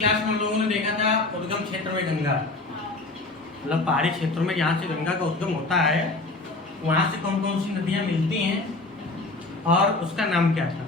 Class में हम लोगों ने देखा था उद्गम क्षेत्र में गंगा, मतलब पहाड़ी क्षेत्रों में जहाँ से गंगा का उद्गम होता है वहाँ से कौन कौन सी नदियाँ मिलती हैं और उसका नाम क्या था।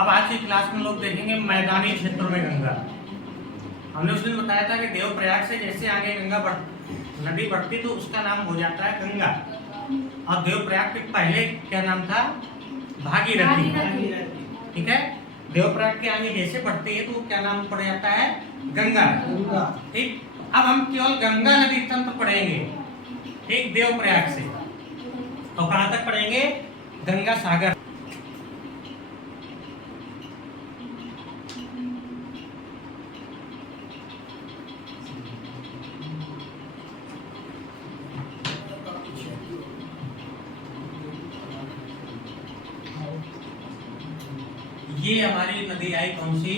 अब आज की क्लास में लोग देखेंगे मैदानी क्षेत्रों में गंगा। हमने उस दिन बताया था कि देवप्रयाग से जैसे आगे नदी बढ़ती तो उसका नाम हो जाता है गंगा, और देवप्रयाग के पहले क्या नाम था, भागीरथी। ठीक है, देवप्रयाग के आगे जैसे बढ़ती है तो क्या नाम पड़ जाता है, गंगा। ठीक, अब हम केवल गंगा नदी तंत्र पढ़ेंगे, ठीक, देवप्रयाग से तो कहां तक पढ़ेंगे, गंगा सागर। ये हमारी नदी आई कौन सी,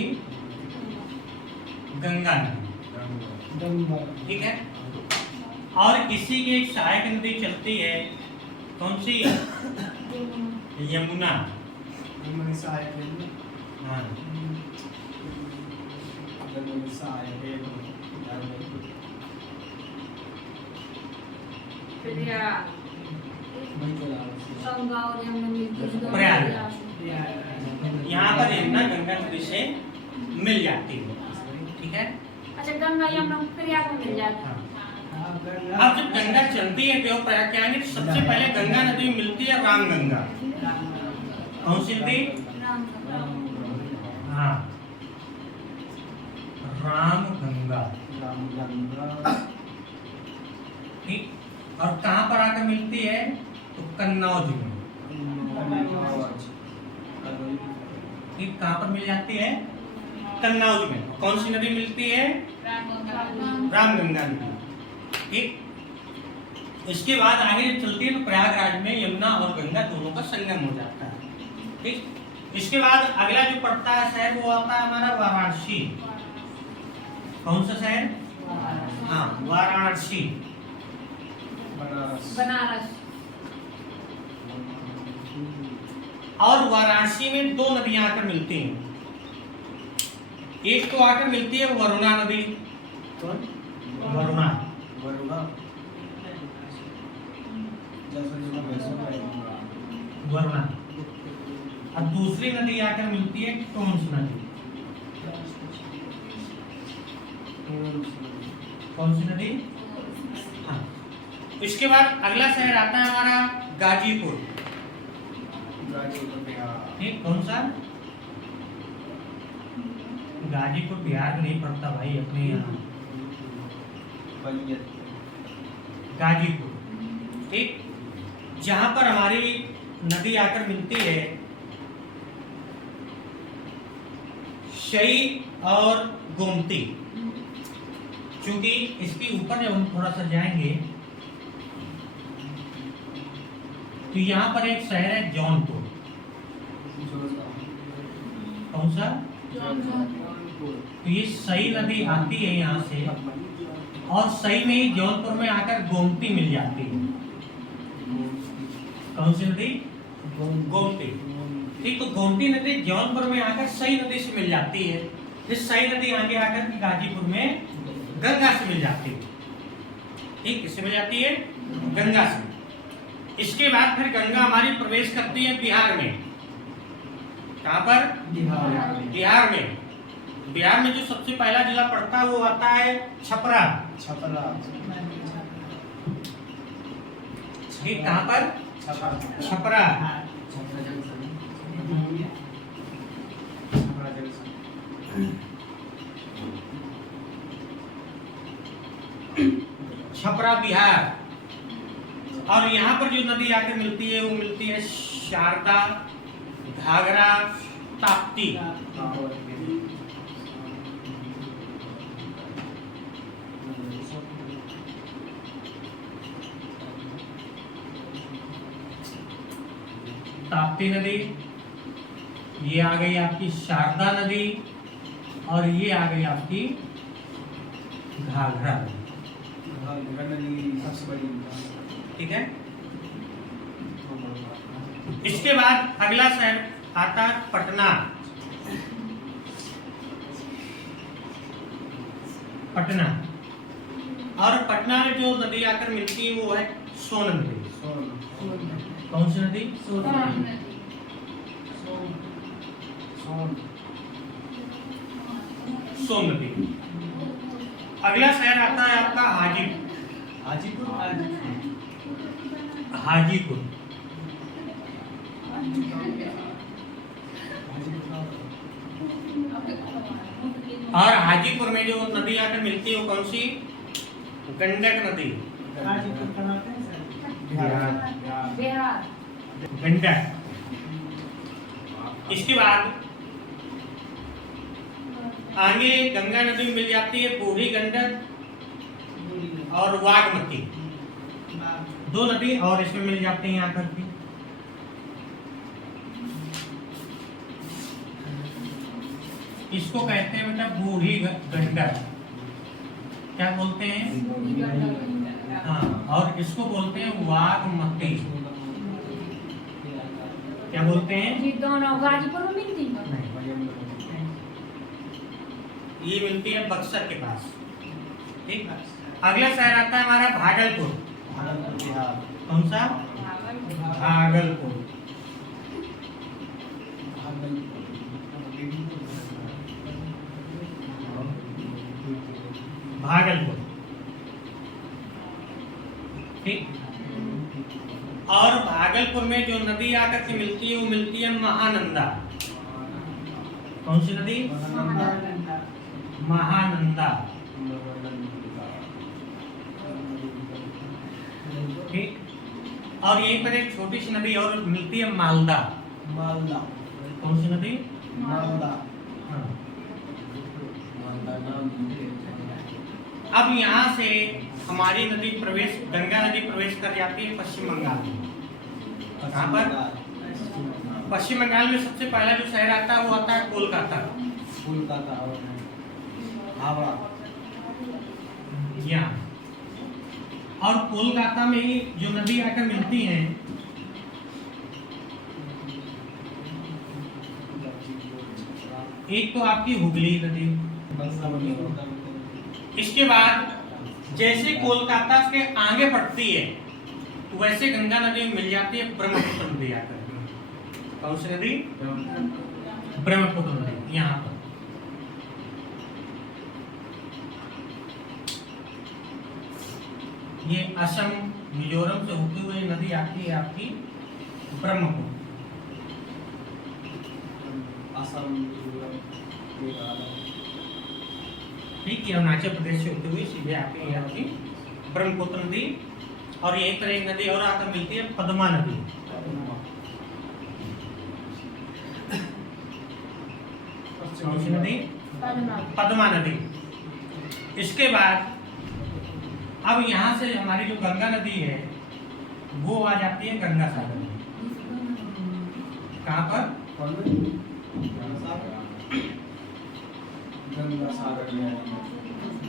गंगा नदी, ठीक है। और इसी की एक सहायक नदी चलती है, कौन सी, यमुना। हाँ, प्रयाग, यहाँ पर यमुना गंगा नदी से मिल जाती है, ठीक है। अच्छा, गंगा यमुना प्रयाग में मिल जाती है। अब जब गंगा चलती है देवप्रयाग के आगे तो सबसे पहले गंगा नदी में मिलती है रामगंगा। कौन सी नदी, हाँ, रामगंगा, ठीक। और कहाँ पर आकर मिलती है, तो कन्नौज में, ठीक, कहाँ पर मिल जाती है, कन्नौज में। कौन सी नदी मिलती है, रामगंगा नदी, ठीक। इसके बाद आगे चलती है तो प्रयागराज में यमुना और गंगा दोनों का संगम हो जाता है, ठीक। इसके बाद अगला जो पड़ता है शहर वो आता है हमारा वाराणसी। कौन सा शहर, हाँ, वाराणसी, बनारस। और वाराणसी में दो नदियां आकर मिलती हैं। एक तो आकर मिलती है वरुणा नदी, वरुणा, वरुणा। और दूसरी नदी आकर मिलती है टोंस नदी। कौन सी नदी, हाँ। इसके बाद अगला शहर आता है हमारा गाजीपुर, ठीक। कौन सा, गाजीपुर बिहार में नहीं पड़ता भाई, अपने यहाँ गाजीपुर, ठीक, जहां पर हमारी नदी आकर मिलती है शई और गोमती। क्योंकि इसके ऊपर जब हम थोड़ा सा जाएंगे तो यहाँ पर एक शहर है जौनपुर। कौन सा, तो ये सई नदी आती है यहाँ से, और सई में ही जौनपुर में आकर गोमती मिल जाती है। कौन सी नदी, गोमती, ठीक। तो गोमती नदी जौनपुर में आकर सई नदी से मिल जाती है, फिर सई नदी आगे आकर गाजीपुर में गंगा से मिल जाती है, ठीक। किससे मिल जाती है, गंगा से। इसके बाद फिर गंगा हमारी प्रवेश करती है बिहार में। कहाँ पर, बिहार में। बिहार में जो सबसे पहला जिला पड़ता है वो आता है छपरा, ठीक। कहाँ पर, छपरा। छपरा बिहार। और यहाँ पर जो नदी आकर मिलती है वो मिलती है शारदा, घाघरा, ताप्ती। ताप्ती नदी, ये आ गई आपकी शारदा नदी, और ये आ गई आपकी घाघरा नदी, ठीक है। इसके बाद अगला शहर आता है पटना। पटना। और पटना में जो नदी आकर मिलती है वो है सोन नदी। कौन सी नदी? सोन नदी। अगला शहर आता है आपका हाजीपुर। और हाजीपुर में जो नदी आकर मिलती है वो कौन सी? गंडक नदी। बिहार। गंडक। इसके बाद आगे गंगा नदी मिल जाती है बूढ़ी गंडक और वागमती। दो नदी और इसमें मिल जाती हैं यहाँ तक भी। इसको कहते हैं बेटा बूढ़ी गंडक। क्या बोलते हैं? हाँ, और इसको बोलते हैं वागमती। क्या बोलते हैं? ये दोनों गाजीपुर में मिलती है। ये मिलती है बक्सर के पास। ठीक। अगला शहर आता है हमारा भागलपुर। कौन सा? भागलपुर। भागलपुर। ठीक। और भागलपुर में जो नदी आकर के मिलती है वो मिलती है महानंदा। कौन सी नदी? महानंदा। ठीक। और यहीं पर एक छोटी सी नदी और मिलती है मालदा। कौन सी नदी? मालदा। हाँ। अब यहाँ से हमारी नदी गंगा नदी प्रवेश कर जाती है पश्चिम बंगाल में। कहाँ पर? पश्चिम बंगाल में सबसे पहला जो शहर आता है वो आता है कोलकाता। यहाँ और कोलकाता में ही जो नदी आकर मिलती है एक तो आपकी हुगली नदी। इसके बाद जैसे कोलकाता के आगे बढ़ती है तो वैसे गंगा नदी मिल जाती है ब्रह्मपुत्र नदी आकर। कौन सी नदी? ब्रह्मपुत्र नदी। यहाँ पर ये असम मिजोरम से होती हुई नदी आती है आपकी ब्रह्मपुत्र। ठीक है। अरुणाचल प्रदेश से होती हुई सीधे आती है आपकी ब्रह्मपुत्र नदी। और यहीं पर एक नदी और आकर मिलती है पद्मा नदी। कौन सी नदी? पद्मा नदी। इसके बाद अब यहाँ से हमारी जो गंगा नदी है वो आ जाती है गंगा सागर में। कहाँ पर?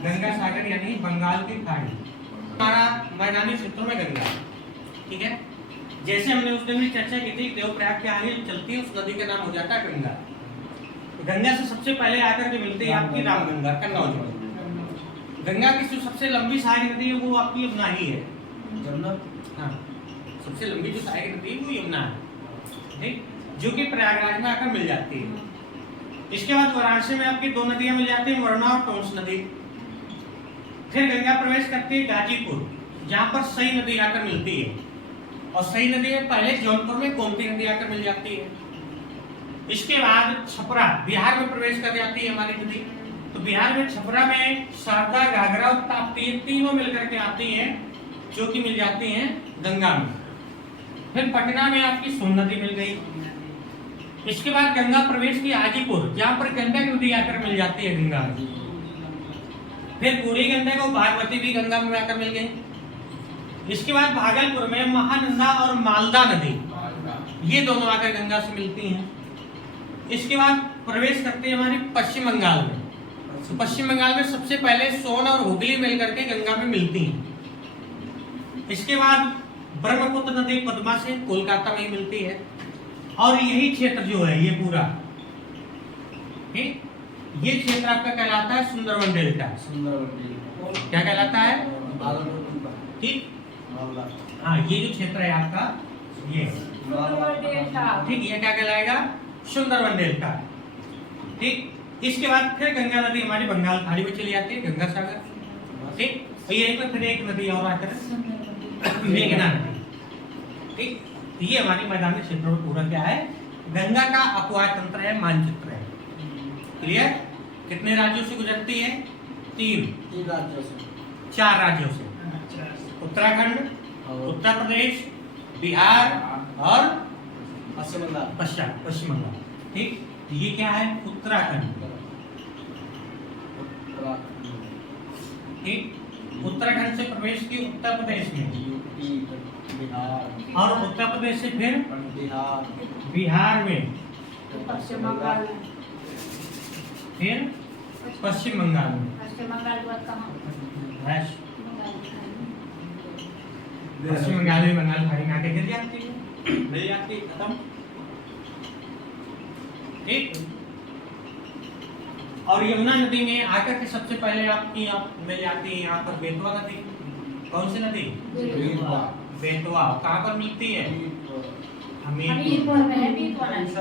गंगा सागर यानी बंगाल की खाड़ी। हमारा मैदानी क्षेत्रों में गंगा। ठीक है। जैसे हमने उस दिन भी चर्चा की थी देवप्रयाग के आगे चलती है उस नदी का नाम हो जाता है गंगा। गंगा से सबसे पहले आकर के मिलती है आपकी रामगंगा कन्नौज में। गंगा की जो सबसे लंबी सहायक नदी है वो आपकी यमुना ही है। हाँ, सबसे लंबी जो सहायक नदी है वो यमुना है। ठीक। जो कि प्रयागराज में आकर मिल जाती है। इसके बाद वाराणसी में आपकी दो नदियां मिल जाती हैं, वरुणा और टोंस नदी। फिर गंगा प्रवेश करती है गाजीपुर जहाँ पर सई नदी आकर मिलती है। और सई नदी में पहले जौनपुर में गोमती नदी आकर मिल जाती है। इसके बाद छपरा बिहार में प्रवेश कर जाती है हमारी नदी। तो बिहार में छपरा में शारदा, घाघरा और ताप्ती तीनों मिलकर के आती हैं जो कि मिल जाती हैं गंगा में। फिर पटना में आपकी सोन नदी मिल गई। इसके बाद गंगा प्रवेश की हाजीपुर जहाँ पर गंडक नदी आकर मिल जाती है गंगा में। फिर बूढ़ी गंडक और बागमती भी गंगा में आकर मिल गई। इसके बाद भागलपुर में महानंदा और मालदा नदी ये दोनों आकर गंगा से मिलती हैं। इसके बाद प्रवेश करते हैं हमारी पश्चिम बंगाल में। तो पश्चिम बंगाल में सबसे पहले सोन और हुगली मिल करके गंगा में मिलती हैं। इसके बाद ब्रह्मपुत्र नदी पद्मा से कोलकाता में मिलती है। और यही क्षेत्र जो है ये पूरा ठीक ये क्षेत्र आपका कहलाता है सुंदरवन डेल्टा। क्या कहलाता है? ठीक, हाँ ये जो क्षेत्र है आपका ये ठीक, ये क्या कहलाएगा? सुंदरवन डेल्टा। ठीक, इसके बाद फिर गंगा नदी हमारी बंगाल खाड़ी में चली जाती है, गंगा सागर। ठीक, यहीं पर फिर एक नदी और आकर मेघना नदी। ठीक, ये हमारी मैदानी क्षेत्रों में पूरा क्या है? गंगा का अपवाह तंत्र है, मानचित्र है। क्लियर? कितने राज्यों से गुजरती है? 3 राज्यों से, 4 राज्यों से, उत्तराखंड, उत्तर प्रदेश, बिहार और पश्चिम बंगाल। पश्चिम बंगाल। ठीक, ये क्या है? उत्तराखंड। ठीक, उत्तराखंड से प्रवेश की उत्तर प्रदेश में, यूपी, बिहार, और उत्तर प्रदेश से फिर बिहार, बिहार में, पश्चिम बंगाल, फिर पश्चिम बंगाल में। पश्चिम बंगाल के बाद कहाँ? पश्चिम बंगाल में बंगाल खाड़ी में आके गिर जाती है, मिल जाती है, खत्म। ठीक, और यमुना नदी में आकर के सबसे पहले आपकी मिल जाती है यहाँ पर बेतवा नदी। कौन सी नदी? बेतवा। कहाँ पर मिलती है? हमीरपुर में है बेतवा नदी।